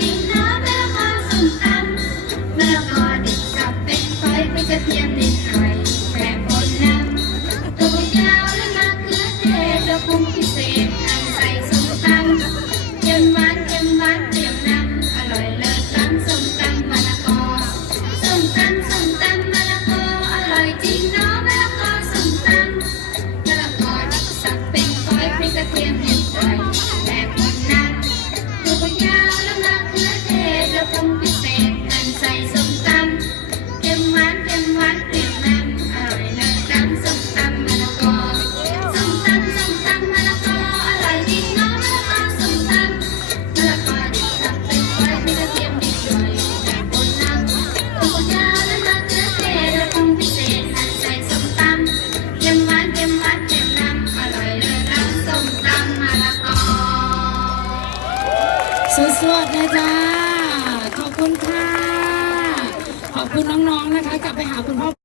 จริงนะแม่ละกอส้มตำแม่ละกอด็ดสับเป็นซอยเป็นกระเทียมนิดหน่อยแกงบนน้ำตัวยาวและมะเขือเทศแล้วปรุงพิเศษอันใส่ส้มตำเค็มหวานเค็มหวานเปรี้ยวน้ำอร่อยเลิศล้ำส้มตำมะละกอส้มตำส้มตำมะละกออร่อยจริง สวดๆนะจ๊ะขอบคุณค่ะ ขอบคุณน้องๆนะคะ กลับไปหาคุณพ่อ